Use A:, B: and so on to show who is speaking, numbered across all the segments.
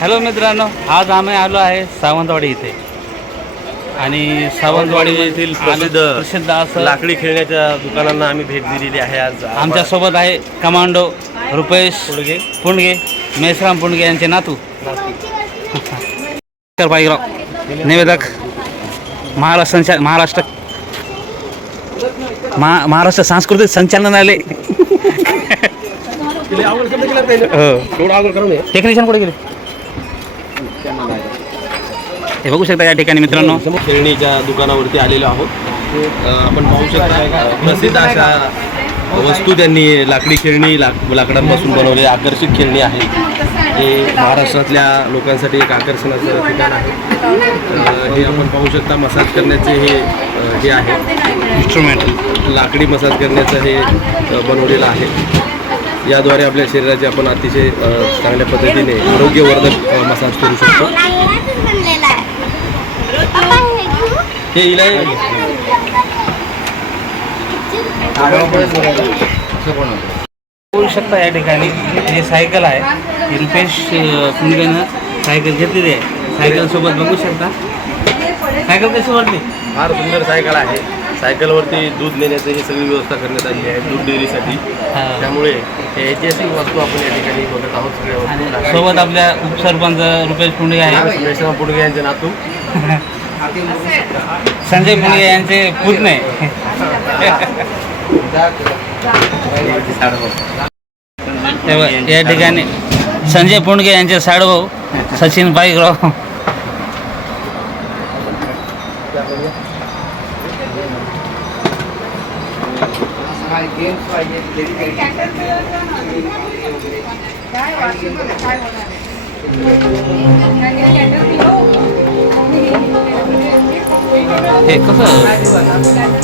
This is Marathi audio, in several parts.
A: हॅलो मित्रांनो आज आम्ही आलो आहे सावंतवाडी इथे. आणि सावंतवाडी
B: येथील प्रसिद्ध
A: प्रसिद्ध असं
B: लाकडी खेळण्याच्या दुकानांना आम्ही भेट दिलेली आहे आज.
A: आमच्यासोबत आहे कमांडो रुपेश
B: पुढे
A: पुंडगे मेश्राम पुंडगे यांचे नातू. तर पाईराव निवेदक महाराष्ट्र संचा महाराष्ट्र महा महाराष्ट्र सांस्कृतिक संचालनालय. हो. टेक्निशियन कुठे गेले? हे बघू शकता या ठिकाणी मित्रांनो.
B: खेळणीच्या दुकानावरती आलेलो आहोत. आपण पाहू शकता प्रसिद्ध अशा वस्तू त्यांनी लाकडी खेळणी लाक लाकडांपासून बनवलेली आकर्षक खेळणी आहे हे महाराष्ट्रातल्या लोकांसाठी एक आकर्षणाचं ठिकाण आहे. हे आपण पाहू शकता मसाज करण्याचे हे हे आहे.
A: इन्स्ट्रुमेंट
B: लाकडी मसाज करण्याचं हे बनवलेलं आहे. याद्वारे आपल्या शरीराचे आपण अतिशय चांगल्या पद्धतीने आरोग्यवर्धक मसाज करू शकतो
C: बनलेला आहे पप्पा हे घेऊ
B: हे इलाय
A: बघू शकता या ठिकाणी हे सायकल आहे. रुपेश पुंडगेनं सायकल घेतलेली आहे. सायकल सोबत बघू शकता. सायकल कशी वाटली?
B: फार सुंदर सायकल आहे. सायकलवरती दूध नेण्याची ही सगळी व्यवस्था करण्यात आली आहे दूध डेअरीसाठी. त्यामुळे हे ऐतिहासिक वस्तू आपण या ठिकाणी बघत आहोत
A: सोबत आपल्या उपसरपंच रुपेश पुंडगे आहे.
B: पुडगे यांचे नातू.
A: संजय पुंडगे यांचे पुतणे या ठिकाणी संजय पुंडगे यांचे साडभाऊ सचिन बाईकराव. हे कसं?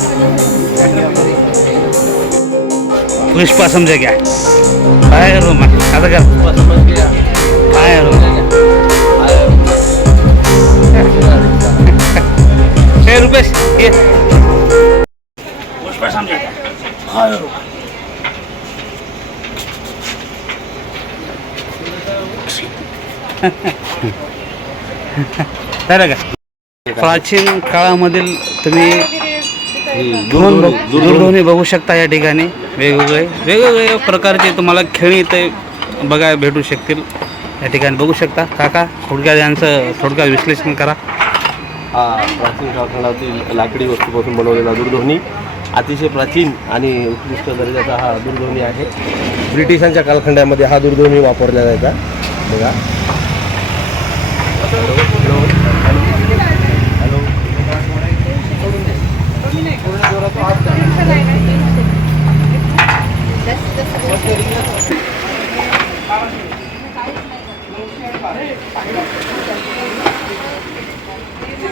A: पुष्पा समजा घ्या काय रूम? आता घ्या काय रूम? हे रुपेश ये. पुष्पा समजा काय रूम? बरं का प्राचीन काळामधील तुम्ही दोन दूरध्वनी बघू शकता या ठिकाणी. वेगवेगळे वेगवेगळे प्रकारचे तुम्हाला खेळी इथे बघायला भेटू शकतील. या ठिकाणी बघू शकता. काका थोडक्यात यांचं थोडक्यात विश्लेषण करा.
B: हा प्राचीन काळखंडातील लाकडी वस्तूपासून बनवलेला दूरध्वनी अतिशय प्राचीन आणि उत्कृष्ट दर्जाचा हा दूरध्वनी आहे. ब्रिटिशांच्या कालखंडामध्ये हा दूरध्वनी वापरला जायचा. बघा.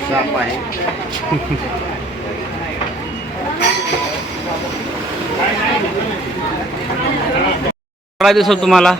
B: शाप आहे
A: काय दिसत तुम्हाला